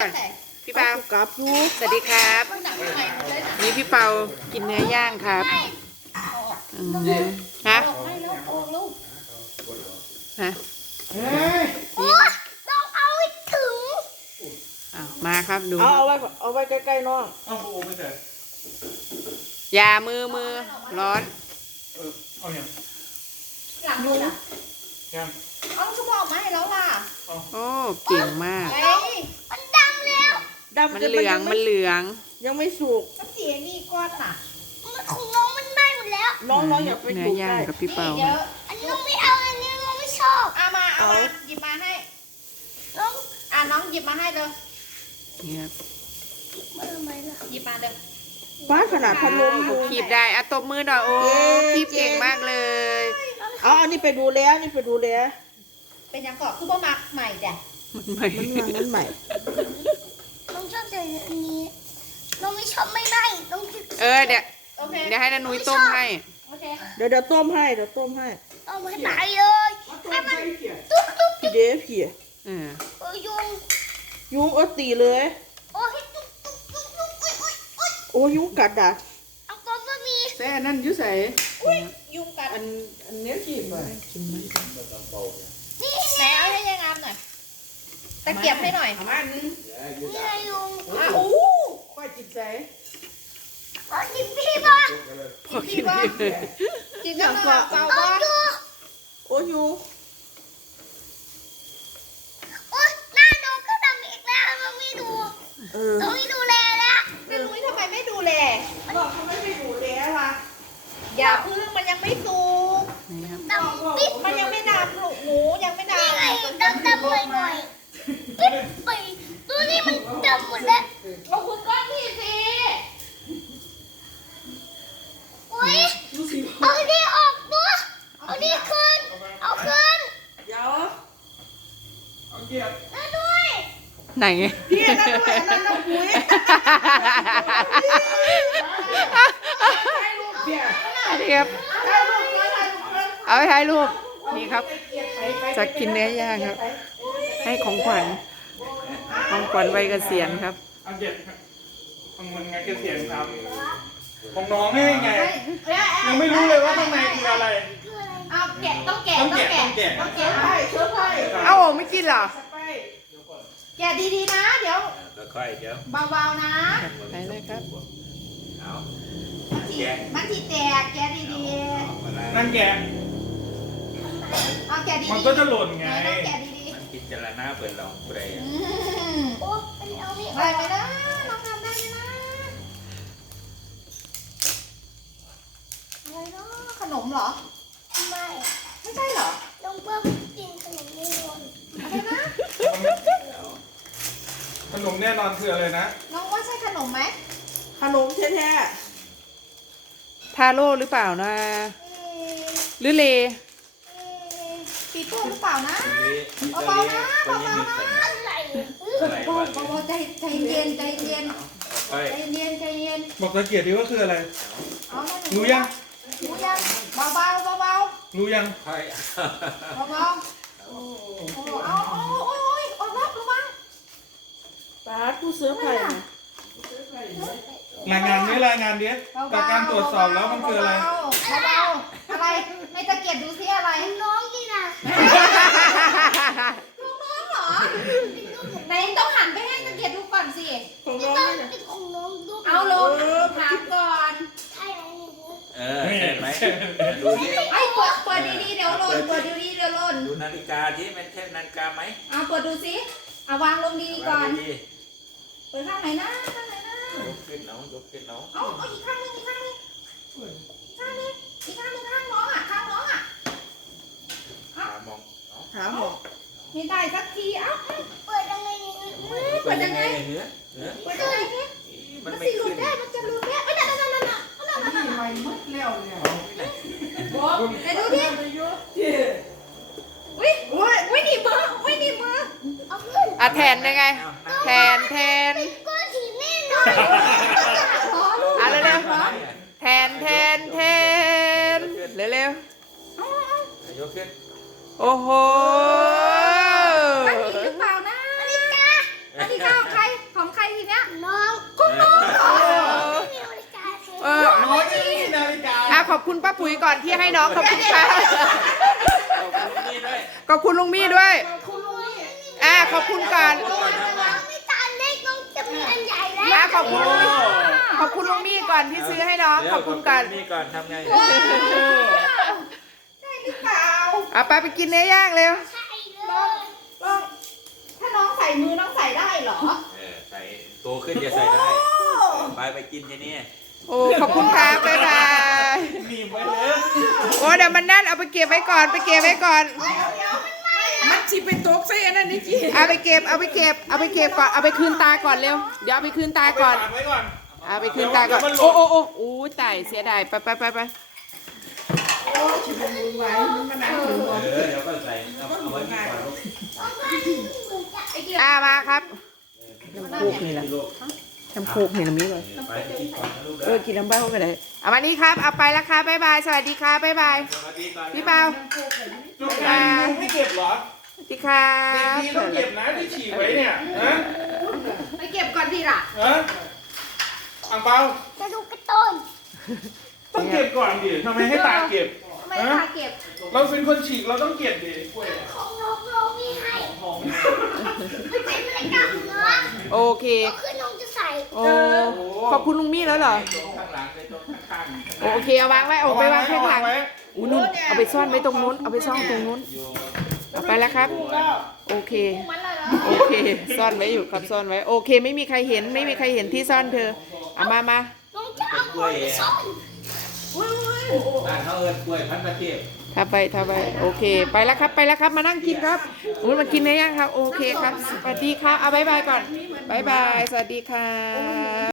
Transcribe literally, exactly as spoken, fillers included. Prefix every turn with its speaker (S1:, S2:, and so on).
S1: อนพี่เปากับยูสวัสดีครับนี่พี่เปากินเนื้อย่างครับฮะฮะ
S2: ต้องเอาไว้ถึง
S1: อ้าวมาครับดู
S3: เอาเอาไว้เอาไว้ใกล้ๆน้อง
S4: เอาโอ้ไม่ใช่
S1: อย่ามือมือร้อน
S4: เออเอาอย่าง
S2: หลังดูนะ
S4: ยัง
S2: เอาเขาบอกมาให้แล้วล่ะ
S1: โอ้เก่งมาก
S2: เฮ้ยมันดำแล้ว
S3: ดำ
S1: มันเหลืองมันเหลือง
S3: ยังไม่สุก
S2: มันเสียนี่ก้อนน่ะมันของน้องมันได้หมดแล้ว
S3: น้องน้องอย่าไป
S1: เนื้
S3: ถูก
S1: อย่าง
S3: ได้
S1: กับพี่เปา
S2: เดี๋ยวอันนี้น้องไม่เอาอันนี้น้องไม่ชอบเอามาเอามาหยิบมาให้น้องอ่ะน้องหยิบมาให้เลย
S1: นี่ครับ
S2: มาทำไมล่ะหยิบมาเด้อ
S3: ฟ้าขนาดพัดลมอยู่
S1: คีบได้อะตบมือหน่อยโอ้คีบเก่งมากเลย
S3: เอาอันนี้ไปดูแล้วนี่ไปดูแล้ว
S2: เป็นยังก่อนคือบ่มักใหม่แด่
S1: มันไม่
S3: มันมันมันใหม่
S2: น้องชอบแต่อันนี้น้องไม่ชอบไม่ได้น้อง
S1: เออเดี๋ยว
S2: โอเค
S1: เดี๋ยวให้นานุ้ยต้มให้
S2: โอเค
S3: เดี๋ยวเดี๋ยวต้มให้เดี๋ยวต้มให้
S2: เอามาให้ตายเลยให้มันตุ๊บตุ๊บ
S3: พี่เดฟพี่
S1: เออ
S2: เออยุง
S3: ยุงเออตีเลย
S2: โอ้ยตุ๊บตุ๊บตุ๊บตุ๊บอุ้ยอุ้ยอุ้ย
S3: โอ้ยุงกัดดัก
S2: เอาก็ไม่มี
S3: แซ่นั่นยุ่ใส่
S2: อุ้ยยุงกัด
S3: อันอันเนี้ยกีบไป
S2: นี่ไหนเอาให้ยายงามหน่อยตะเกียบให้หน่อย
S3: เอามาอันนึง
S2: นี่ไงยุง
S3: อ่ะโอ้ค่อยจิตใจ
S2: ขอกินพี่บ้าง
S1: พอกินดีเลย
S2: กินกันหน่อยเปล่าบ้าง
S3: โอ้ยุง
S2: โอ๊ยหน้าน้องก็ดำอีกแล้วมันไม่ดู
S3: เออ
S2: น้องไม่ดูแลแล้วแม่นุ้ยทำไมไม่ดูแล
S3: บอกเขาไม่ไปดูแล้วว่ะ
S2: อย่าพึ่งมันยังไม่สุก
S1: นี่ครับ
S2: ดำปิ๊บมันยังไม่ดำลูกหมูยังไม่ดำนี่ไงดำดำหน่อยหน่อยปิ๊บไปดูนี่มันดำหมดแล้วเอาคุณก้อนพี่สิอุ้ย
S3: ดูสิ
S2: เอานี่ออกตัวเอานี่ขึ้นเอาขึ้น
S3: เดี๋ยว
S4: เอาเกียบ
S2: แล้วด้วย
S1: ไหน
S3: พี่นั่นด้วยนั่นน้ำปุ๋ยเบียร์
S1: นี่ครับ
S3: ถ่ายรูปก่อนถ่ายรูปก่อน
S1: เอาไปถ่ายรูปนี่ครับ จะกินเนื้อย่างครับ ให้ของขวัญของขวัญวัยเกษียณครับ
S4: เอาเกียบของมันไงเกษียณครับของน้องนี่ไง ยังไม่รู้เลยว่าข้างในคืออะไร
S2: เอาแกะต้องแกะ
S4: ต้องแกะต้องแกะ
S2: ต้องแกะ
S3: ใช่เชื้อไฟ
S1: เอ้าโอไม่กินเหรอ
S3: สไป
S2: แกะดีๆนะ เดี๋ยว
S5: ค่อยๆเดี๋ยว
S2: เบาๆนะ
S1: ไปเลยครับ
S5: เอา
S2: มันทีมันทีแตกแกะดี
S4: นั่นแกะ
S2: ๆเอาแกะดีๆ
S4: มันก็จะหล่นไง
S2: ต้องแกะดี
S5: มันกินจารณาเปิดลองผู้ใด
S2: ๆอืมโอ้อันนี้เอานี่ได้ไหมนะน้องทำได้ไหมนะอะไรเนาะขนมเหรอ ไม่ ไม่ใช่เหรอน้องเพิ่มกินขนมแน่นอนอะไรนะ
S4: ขนมแน่นอนคืออะไรนะ
S2: น้องว่าใช่ขนมไหม
S3: ขนมแท้
S1: ทาโร่หรือเปล่านะ
S2: เอ๊ะ
S1: หรือเล
S2: เอ๊ะปีโป้หรือเปล่านะ เบาๆนะเบาๆนะอะไร
S5: อะไรวะ
S2: เบาๆใจใจเย็นใจเย็น
S5: ค่อย
S2: ใจเย็นใจเย็น
S4: บอกตะเกียบดิว่าคืออะไร
S2: เอาหน่อย
S4: รู้ยัง
S2: รู้ยังเบาๆเบา
S4: รู้ยัง
S5: ค่อย
S2: ๆเบาๆโอ้โหเอาเอาโอ้ยโอ้ยออกรอบระวัง
S3: ๆป้าผู้ซื้อไผ่นะ
S4: รายงานนี้รายงานเนี้ยจากการตรวจสอบแล้วมันคืออะไร
S2: เบาๆอะไรในตะเกียบดูซิอะไรน้องนี่นะลูกน้องเหรอไหนต้องหันไปให้ตะเกียบดูก่อนสิ
S3: ของน้องเนี่ย
S2: ของน้องดูเอาลงถามก่อนใช่ไหม
S5: เออเห็นไหมดูดิ
S2: ไอ้เปิดเปิดดีๆเดี๋ยวหล่นเปิดดีๆเดี๋ยวหล่น
S5: ดูนาฬิกาที่มันใช่นาฬิกาไหม
S2: เอาเปิดดูสิเอาวางลงดีๆก่อน
S5: ดี
S2: เปิดข้างไหนนะข้างไหนนะ
S5: ๆยกขึ้นเนาะยกขึ้นเนาะ
S2: เอาเอาอีกข้างหนึงอีกข้างหนึงอีกข้างหนึงอีกข้างหนึงข้างน้องอ่ะข้างน้องอ่ะ
S5: หามองเนาะ
S3: ถามหมอ
S2: ไม่ได้สักทีเอ้าเปิดยังไงเนี่ยเปิดยังไง
S5: เนื้อเนื้อ
S2: เปิดยังไงเนี่ย
S5: มั
S2: มัน น
S5: ไม่
S2: สิหลุ
S5: ขึ้
S2: ด
S5: น
S2: ได้มันจะหลุดได้ไม่ได้นั่นนั่นนั่นนั่นนั่นนั่นนั่น
S3: ไม่หมดแล้วเนี่ย
S2: ไหนดูดิอุ้ยอุ้ยอุ้ยหนีมืออุ้ยหนีมือเอาขึ้น
S1: อ่ะแทนยังไง แทนแทน
S2: ก้อนหินแน่นอน
S1: อ่ะเร็วๆแทนแทนแทนเร็ว
S5: ยกขึ้น
S1: ๆโอ้โห
S2: ก้อนหินหรือเปล่านะนาฬิกานาฬิกาของใครของใครทีเนี้ยน้อง
S1: ของน้องเหรอเออ
S4: น้อยจะมีนาฬิกา
S1: อ่ะขอบคุณป้าปุ๋ยก่อนที่ให้น้องขอบคุณค่ะ
S5: ขอบคุณลุงนี่ด้วย
S1: ขอบคุณลุงมี่ด้วยอ่ะขอบคุณก่อน
S2: น้องไม่ตาเล็กน้องจะมีอันใหญ่แล้ว
S1: อ่ะขอบคุณลุงมี่ขอบคุณลุงมี่ก่อนที่ซื้อให้น้อง
S5: เดี๋ยว
S1: ขอบคุณก่อน
S5: นี่ก่อนทำไง
S1: เอาไปไปกินเนื้อย่างเร็ว
S2: ใช่เลย
S3: ถ้าน้องใส่มือน้องใส่ได้เหรอ
S5: เออใส่โตขึ้นจะใส่ได้ไปไปกินที่นี่
S1: โอ้ขอบคุณครับบ๊ายบาย
S4: หนีบไว้เลย
S1: โอ้เดี๋ยวมันนั่นเอาไปเก็บไว้ก่อนไปเก็บไว้ก่อน
S3: มันจิเป็นโต๊ะใส่อันนั้นนี่จี
S1: เอาไปเก็บเอาไปเก็บเอาไปเก็บก่อนเอาไปคืนตาก่อนเร็วเดี๋ยวเอาไปคืนตาก่อน
S4: ฝากไว้ก่อน
S1: เอาไปคืนตาก่อนโอ้โอ้โอ้โอ้ตายเสียดายไปไปไปไป
S3: โอ้ชิเป็นมือไว้มันมานั่งถึง
S5: เออเดี๋ยวก็ใส่เอาเอาไว้นี่ก่อนลูก
S1: อ่ามาครับน้ำโคกนี่แหละน้ำโคกนี่ละมีเลย
S5: ไปกินก่อนนะลูก
S1: เออกินน้ำเบ้าก็ได้เอามานี่ครับเอาไปแล้วครับบ๊ายบายสวัสดีครับบ๊ายบาย
S5: สวัสดีก่อน
S1: พี่เปา
S4: จุกยางไม่เก็บเหรอ
S1: สวัสดีครั
S4: เด็ก
S1: บ
S4: ดีต้องเก็บนะที่ฉีกไว้เนี่ยฮะ
S2: ไปเก็บก่อนทีละ
S4: ฮะอังเปา
S2: จะดูกระต้น
S4: ต้องเก็บก่อนดิทำไมให้ตาเก็บ
S2: ทำไมตาเก็บ
S4: เราเป็นคนฉีกเราต้องเก็บดิ
S2: ของน้องน้องนี่ให้ไม่เป็นอะไรกันเนาะ
S1: โอเค
S2: ก็คือน้องจะใส่
S1: โอ้ขอบคุณลุงมี่แล้วเหรอ
S5: โต๊ะข้างหลังเลยโต๊ะข้างๆ
S1: โอเคเอาวางไว้เอาไปวางข้างหลัง
S4: ไว้
S1: อู้นู่นเอาไปซ่อนไว้ตรงนู้นเอาไปซ่อนตรงนู้น
S5: อยู่
S1: เอาไปแล้วครับ โอเค
S2: มันเลยเหรอ
S1: โอเค ซ่อนไว้อยู่ครับซ่อนไว้ โอเค ไม่มีใครเห็น ไม่มีใครเห็นที่ซ่อนเธอ เอามามา
S2: น้องจะเอาของไปซ่อน
S5: บ้านเขาเอิญกล้วยพันธุ์ประเทศ
S1: ทำไปทำไป โอเค ไปแล้วครับ ไปแล้วครับ มานั่งกินครับอุ้ยมากินเนื้อย่างครับ โอเคครับ สวัสดีครับ เอาบายบายก่อนบายบาย สวัสดีครับ